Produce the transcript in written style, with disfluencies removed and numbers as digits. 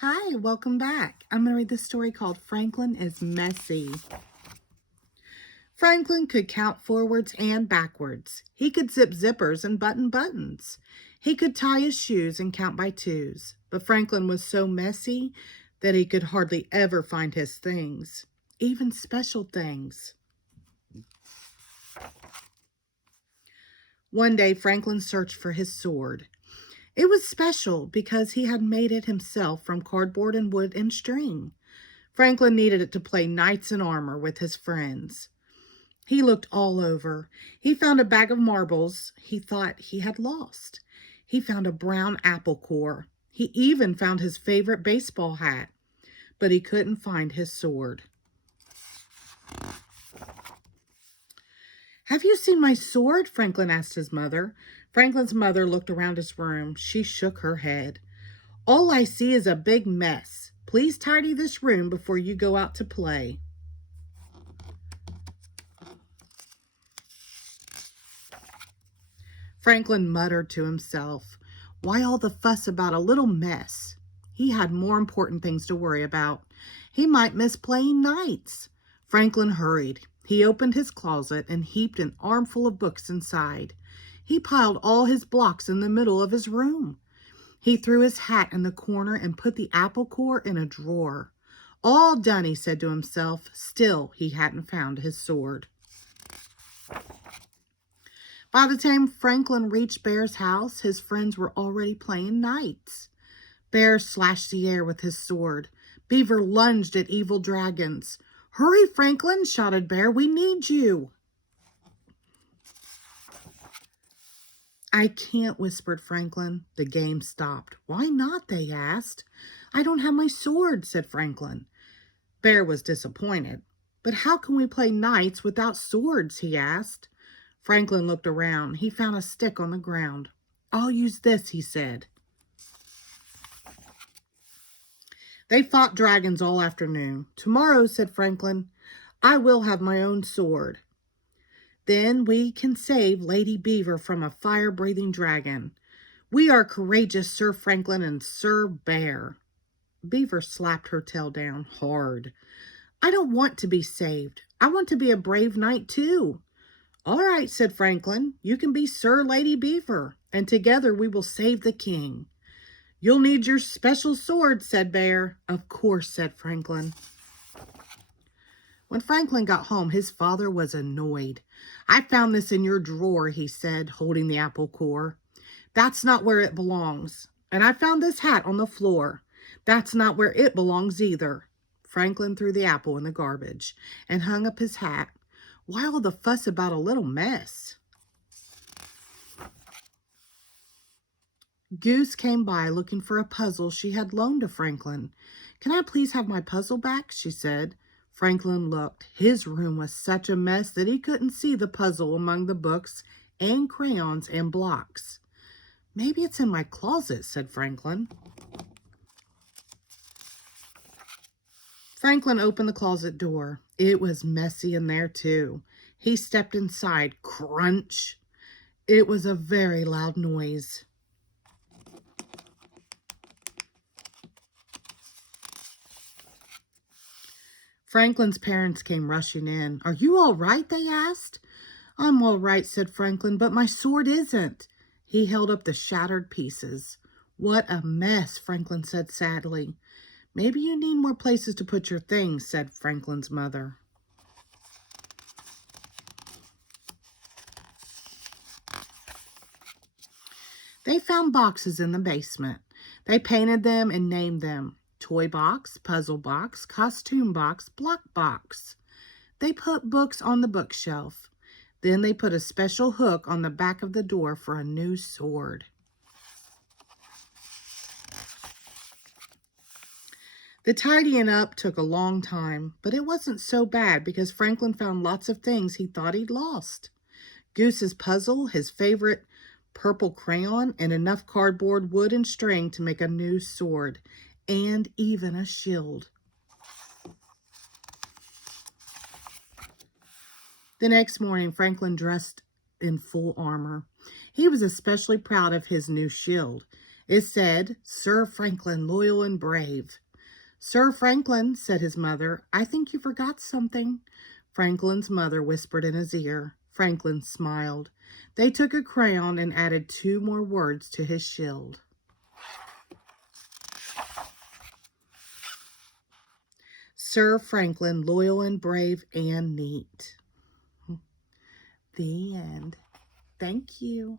Hi, welcome back. I'm going to read this story called Franklin is Messy. Franklin could count forwards and backwards. He could zip zippers and button buttons. He could tie his shoes and count by twos. But Franklin was so messy that he could hardly ever find his things, even special things. One day, Franklin searched for his sword. It was special because he had made it himself from cardboard and wood and string. Franklin needed it to play knights in armor with his friends. He looked all over. He found a bag of marbles he thought he had lost. He found a brown apple core. He even found his favorite baseball hat, but he couldn't find his sword. "Have you seen my sword?" Franklin asked his mother. Franklin's mother looked around his room. She shook her head. "All I see is a big mess. Please tidy this room before you go out to play." Franklin muttered to himself, "Why all the fuss about a little mess?" He had more important things to worry about. He might miss playing knights. Franklin hurried. He opened his closet and heaped an armful of books inside. He piled all his blocks in the middle of his room. He threw his hat in the corner and put the apple core in a drawer. All done, he said to himself. Still, he hadn't found his sword. By the time Franklin reached Bear's house, his friends were already playing knights. Bear slashed the air with his sword. Beaver lunged at evil dragons. "Hurry, Franklin," shouted Bear. "We need you." "I can't," whispered Franklin. The game stopped. "Why not?" they asked. "I don't have my sword," said Franklin. Bear was disappointed. "But how can we play knights without swords?" he asked. Franklin looked around. He found a stick on the ground. "I'll use this," he said. They fought dragons all afternoon. "Tomorrow," said Franklin, "I will have my own sword. Then we can save Lady Beaver from a fire-breathing dragon. We are courageous, Sir Franklin and Sir Bear." Beaver slapped her tail down hard. "I don't want to be saved. I want to be a brave knight too." "All right," said Franklin. "You can be Sir Lady Beaver, and together we will save the king." "You'll need your special sword," said Bear. "Of course," said Franklin. When Franklin got home, his father was annoyed. "I found this in your drawer," he said, holding the apple core. "That's not where it belongs. And I found this hat on the floor. That's not where it belongs either." Franklin threw the apple in the garbage and hung up his hat. Why all the fuss about a little mess? Goose came by looking for a puzzle she had loaned to Franklin. "Can I please have my puzzle back?" she said. Franklin looked. His room was such a mess that he couldn't see the puzzle among the books and crayons and blocks. "Maybe it's in my closet," said Franklin. Franklin opened the closet door. It was messy in there too. He stepped inside. Crunch! It was a very loud noise. Franklin's parents came rushing in. "Are you all right?" they asked. "I'm all right," said Franklin, "but my sword isn't." He held up the shattered pieces. "What a mess," Franklin said sadly. "Maybe you need more places to put your things," said Franklin's mother. They found boxes in the basement. They painted them and named them toy box, puzzle box, costume box, block box. They put books on the bookshelf. Then they put a special hook on the back of the door for a new sword. The tidying up took a long time, but it wasn't so bad because Franklin found lots of things he thought he'd lost. Goose's puzzle, his favorite purple crayon, and enough cardboard, wood, and string to make a new sword, and even a shield. The next morning, Franklin dressed in full armor. He was especially proud of his new shield. It said, Sir Franklin, loyal and brave. Sir Franklin, said his mother, I think you forgot something. Franklin's mother whispered in his ear. Franklin smiled. They took a crayon and added 2 more words to his shield. Sir Franklin, loyal and brave and neat. The end. Thank you.